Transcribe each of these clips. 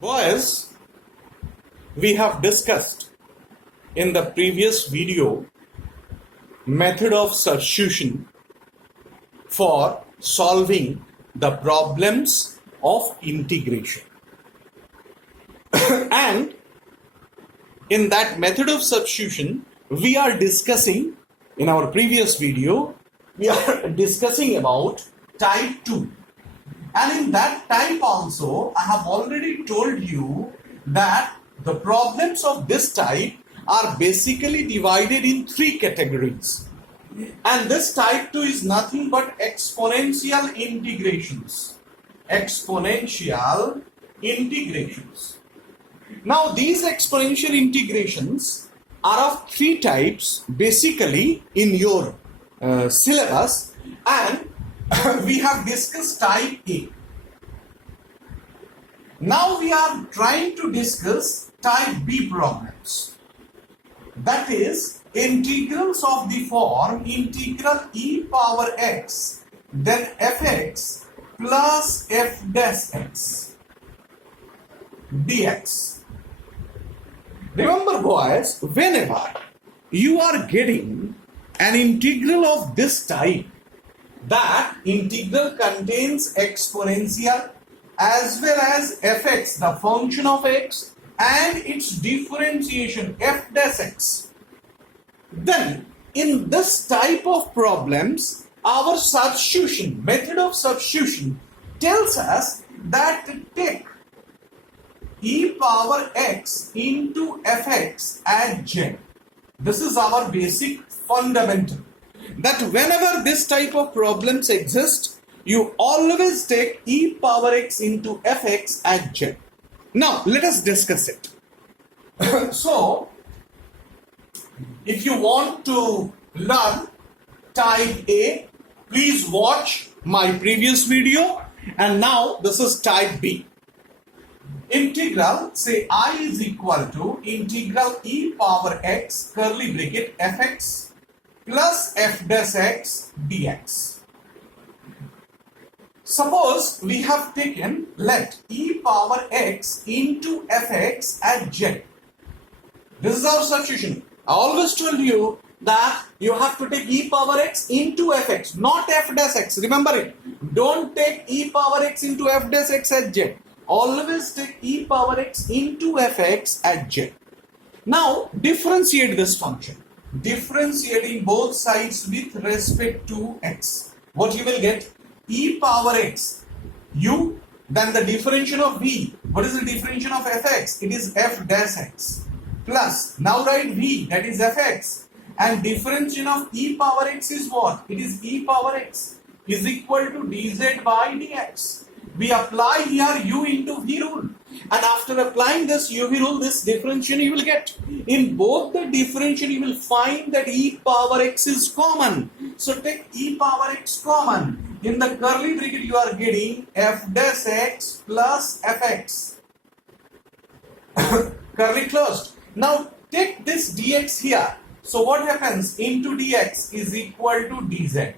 Boys, we have discussed in the previous video method of substitution for solving the problems of integration. And in that method of substitution, we are discussing, in our previous video, we are discussing about type 2. And in that type also, I have already told you that the problems of this type are basically divided in three categories. And this type 2 is nothing but exponential integrations. Exponential integrations. Now these exponential integrations are of three types basically in your syllabus, and we have discussed type A. Now we are trying to discuss type B problems. That is, integrals of the form integral e power x, then fx plus f dash x dx. Remember boys, whenever you are getting an integral of this type, that integral contains exponential as well as fx, the function of x, and its differentiation f dash x. Then in this type of problems, our substitution, method of substitution tells us that take e power x into fx as z. This is our basic fundamental. That whenever this type of problems exist, you always take e power x into fx as z. Now, let us discuss it. So, if you want to learn type A, please watch my previous video. And now, this is type B. Integral, say I is equal to integral e power x, curly bracket, fx plus f dash x dx. Suppose we have taken let e power x into fx as z. This is our substitution. I always told you that you have to take e power x into fx, not f dash x. Remember it. Don't take e power x into f dash x as z. Always take e power x into fx as z. Now differentiate this function. Differentiating both sides with respect to x. What you will get? E power x u, then the differentiation of v. What is the differentiation of fx? It is f dash x plus, now write v, that is fx, and differentiation of e power x is what? It is e power x is equal to dz by dx. We apply here u into v rule, and after applying this u v rule, this differentiation you will get. In both the differentiation you will find that e power x is common. So take e power x common. In the curly bracket you are getting f dash x plus fx. Curly closed. Now take this dx here. So what happens? Into dx is equal to dz.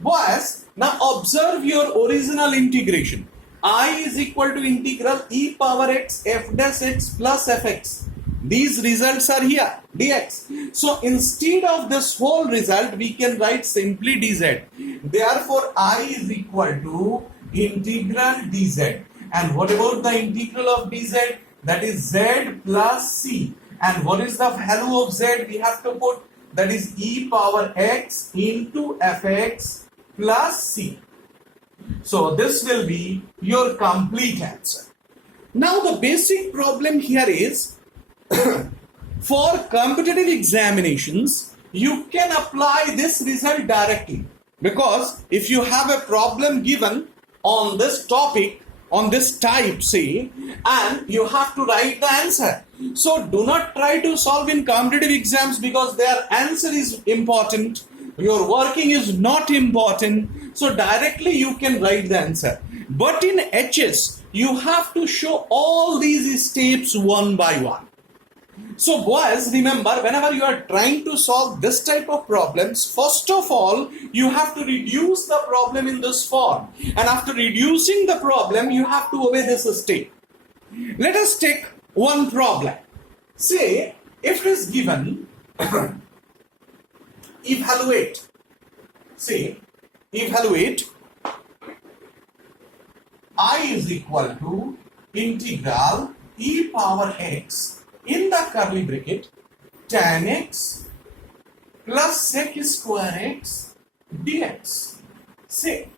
Boys, now observe your original integration. I is equal to integral e power x f dash x plus fx. These results are here, dx. So instead of this whole result, we can write simply dz. Therefore, I is equal to integral dz. And what about the integral of dz? That is z plus c. And what is the value of z? We have to put, that is e power x into fx plus c. So this will be your complete answer. Now the basic problem here is for competitive examinations, you can apply this result directly, because if you have a problem given on this topic, on this type, say, and you have to write the answer. So do not try to solve in competitive exams because their answer is important. Your working is not important. So directly you can write the answer. But in HS, you have to show all these steps one by one. So boys, remember, whenever you are trying to solve this type of problems, first of all, you have to reduce the problem in this form. And after reducing the problem, you have to obey this step. Let us take one problem. Say, if it is given, evaluate I is equal to integral e power x in the curly bracket tan x plus sec square x dx. Say,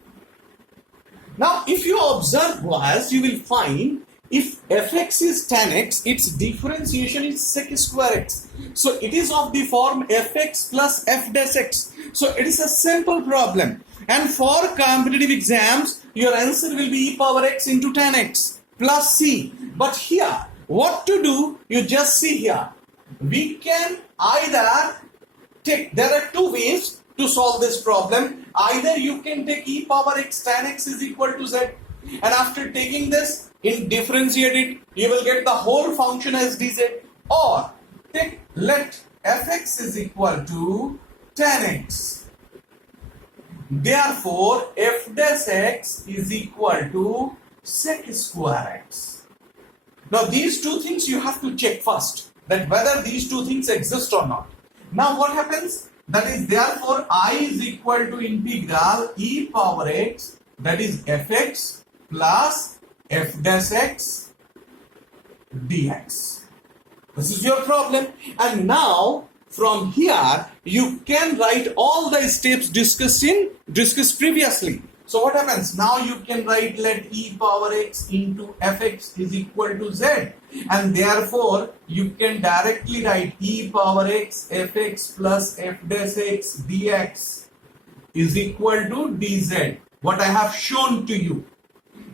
now if you observe was, you will find if fx is tan x, its differentiation is sec square x. So it is of the form fx plus f dash x. So it is a simple problem. And for competitive exams, your answer will be e power x into tan x plus c. But here, what to do? You just see here. We can either take, there are two ways to solve this problem. Either you can take e power x tan x is equal to z, and after taking this, in differentiate it, you will get the whole function as dz, or take, let fx is equal to tan x. Therefore, f dash x is equal to sec square x. Now these two things you have to check first, that whether these two things exist or not. Now what happens? That is, therefore I is equal to integral e power x, that is fx plus f dash x dx. This is your problem. And now from here you can write all the steps discussed previously. So what happens? Now you can write let e power x into fx is equal to z, and therefore you can directly write e power x fx plus f dash x dx is equal to dz, what I have shown to you.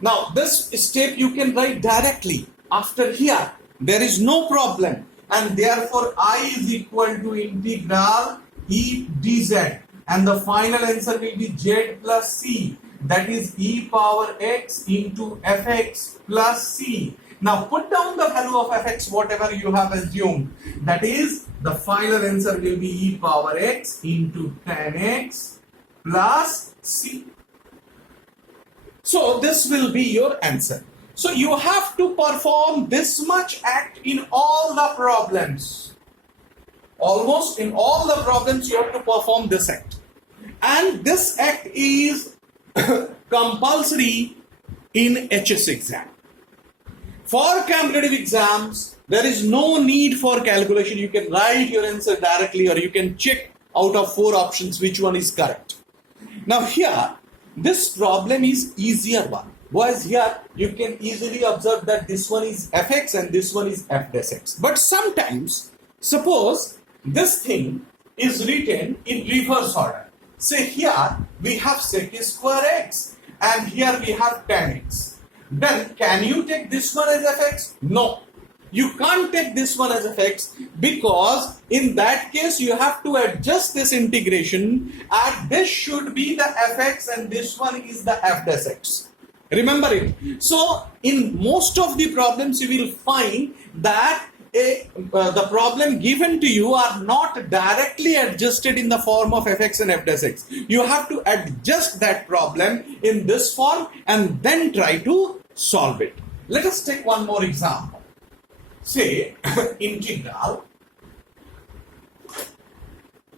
Now this step you can write directly after here. There is no problem, and therefore I is equal to integral e dz, and the final answer will be z plus c, that is e power x into fx plus c. Now put down the value of fx whatever you have assumed, that is the final answer will be e power x into tan x plus c. So this will be your answer. So you have to perform this much act in all the problems. Almost in all the problems you have to perform this act. And this act is compulsory in HS exam. For competitive exams, there is no need for calculation. You can write your answer directly, or you can check out of 4 options which one is correct. Now here, this problem is easier one. Whereas here, you can easily observe that this one is fx and this one is f dash x. But sometimes, suppose this thing is written in reverse order. Say here, we have sec square x and here we have tan x. Then, can you take this one as fx? No. You can't take this one as fx, because in that case you have to adjust this integration, and this should be the fx and this one is the f dash x. Remember it. So in most of the problems you will find that the problem given to you are not directly adjusted in the form of fx and f dash x. You have to adjust that problem in this form and then try to solve it. Let us take one more example. Say integral,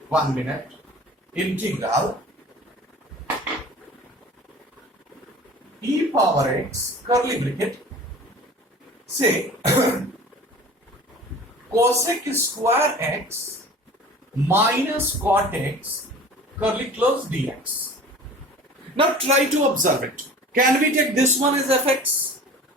1 minute, integral e power x curly bracket, say cosec square x minus cot x curly close dx. Now try to observe it. Can we take this one as fx?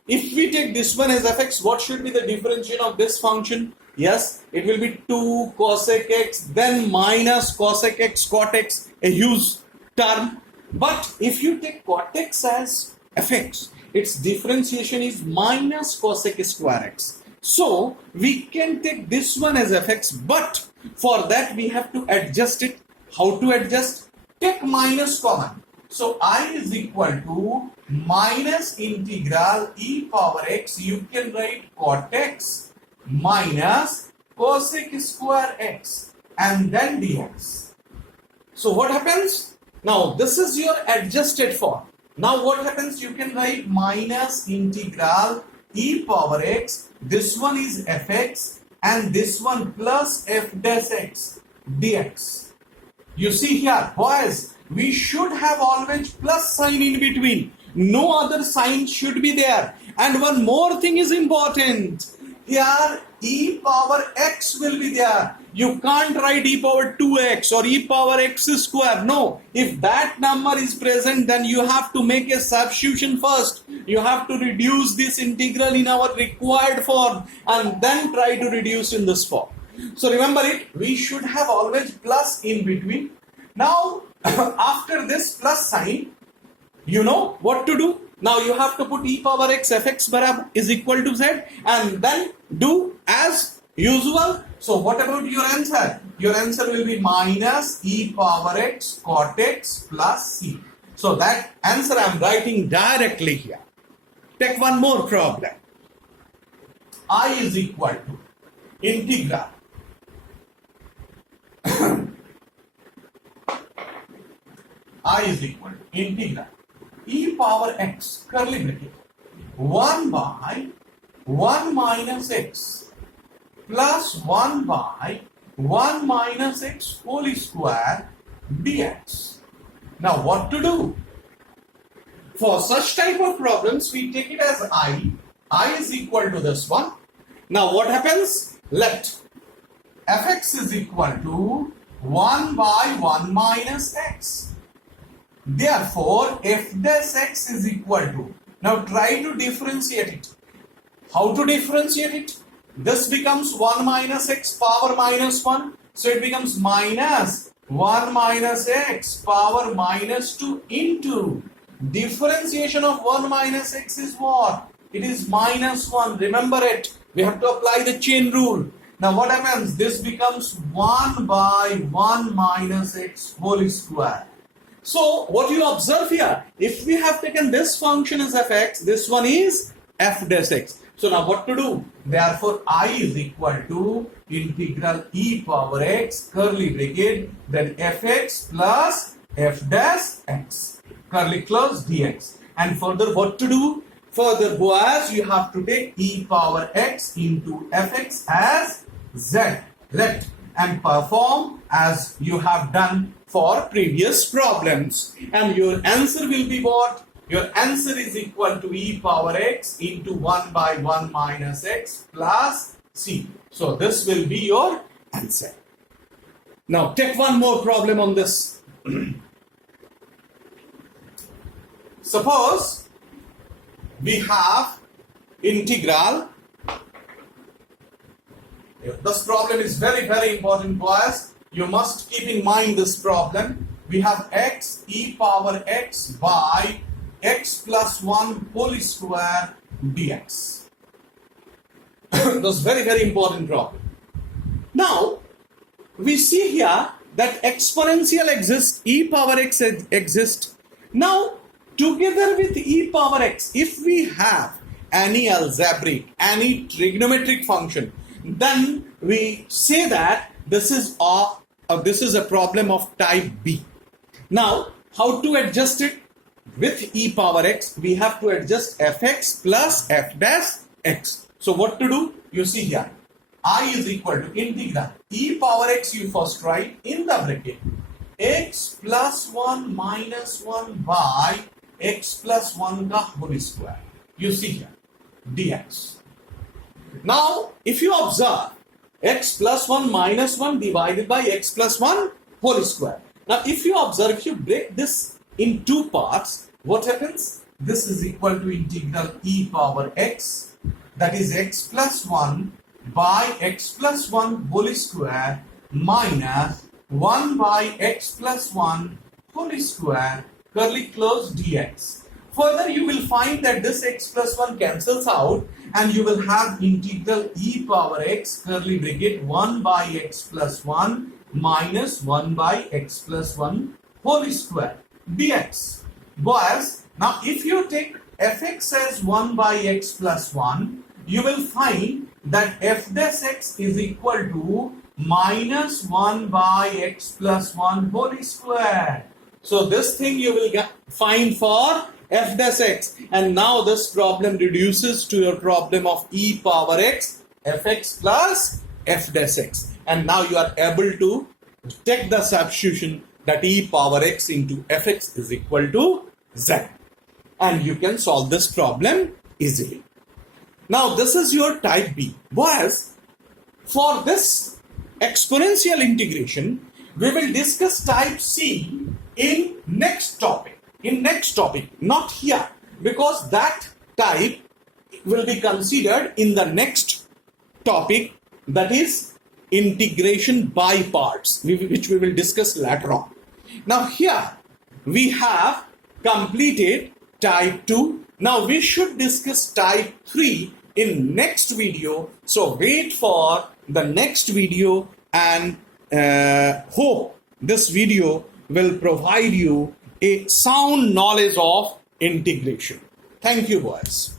If we take this one as fx, what should be the differentiation of this function? Yes, it will be 2 cosec x, then minus cosec x cot x, a huge term. But if you take cot x as fx, its differentiation is minus cosec square x. So we can take this one as fx, but for that we have to adjust it. How to adjust? Take minus common. So I is equal to minus integral e power x. You can write cot x minus cosec square x and then dx. So what happens? Now this is your adjusted form. Now what happens? You can write minus integral e power x, this one is fx, and this one plus f dash x dx. You see here, boys, we should have always plus sign in between. No other sign should be there. And one more thing is important. Here, e power x will be there. You can't write e power 2x or e power x square. No. If that number is present, then you have to make a substitution first. You have to reduce this integral in our required form and then try to reduce in this form. So remember it, we should have always plus in between. Now, after this plus sign, you know what to do. Now you have to put e power x fx is equal to z and then do as usual. So what about your answer? Your answer will be minus e power x cot x plus c. So that answer I am writing directly here. Take one more problem. I is equal to integral I is equal to integral e power x curly bracket 1 by 1 minus x plus 1 by 1 minus x whole square dx. Now what to do? For such type of problems, we take it as I is equal to this one. Now what happens? Let fx is equal to 1 by 1 minus x. Therefore, f dash x is equal to, now try to differentiate it. How to differentiate it? This becomes 1 minus x power minus 1. So it becomes minus 1 minus x power minus 2 into differentiation of 1 minus x is what? It is minus 1. Remember it. We have to apply the chain rule. Now what happens? This becomes 1 by 1 minus x whole square. So what you observe here, if we have taken this function as fx, this one is f dash x. So now what to do? Therefore I is equal to integral e power x curly bracket then fx plus f dash x curly close dx. And further what to do? Further boys, you have to take e power x into fx as z. Let and perform as you have done for previous problems. And your answer will be what? Your answer is equal to e power x into 1 by 1 minus x plus c. So this will be your answer. Now take one more problem on this. Suppose we have integral. This problem is very, very important, boys. You must keep in mind this problem. We have x e power x by x plus 1 whole square dx. That's very, very important problem. Now, we see here that exponential exists, e power x exists. Now, together with e power x, if we have any algebraic, any trigonometric function, then we say that this is a problem of type B. Now, how to adjust it? With e power x, we have to adjust fx plus f dash x. So what to do? You see here, I is equal to integral e power x, you first write in the bracket x plus 1 minus 1 by x plus 1 ka whole square. You see here, dx. Now, if you observe x plus 1 minus 1 divided by x plus 1 whole square. Now, if you observe, if you break this in two parts, what happens? This is equal to integral e power x, that is x plus 1 by x plus 1 whole square minus 1 by x plus 1 whole square curly close dx. Further, you will find that this x plus 1 cancels out and you will have integral e power x curly bracket 1 by x plus 1 minus 1 by x plus 1 whole square dx. Boys, now if you take fx as 1 by x plus 1, you will find that f dash x is equal to minus 1 by x plus 1 whole square. So this thing you will find for f dash x, and now this problem reduces to your problem of e power x fx plus f dash x, and now you are able to take the substitution that e power x into fx is equal to z, and you can solve this problem easily. Now this is your type B. Whereas for this exponential integration, we will discuss type C in next topic. Not here, because that type will be considered in the next topic, that is integration by parts, which we will discuss later on. Now here we have completed type 2. Now we should discuss type 3 in next video. So wait for the next video, and hope this video will provide you a sound knowledge of integration. Thank you, boys.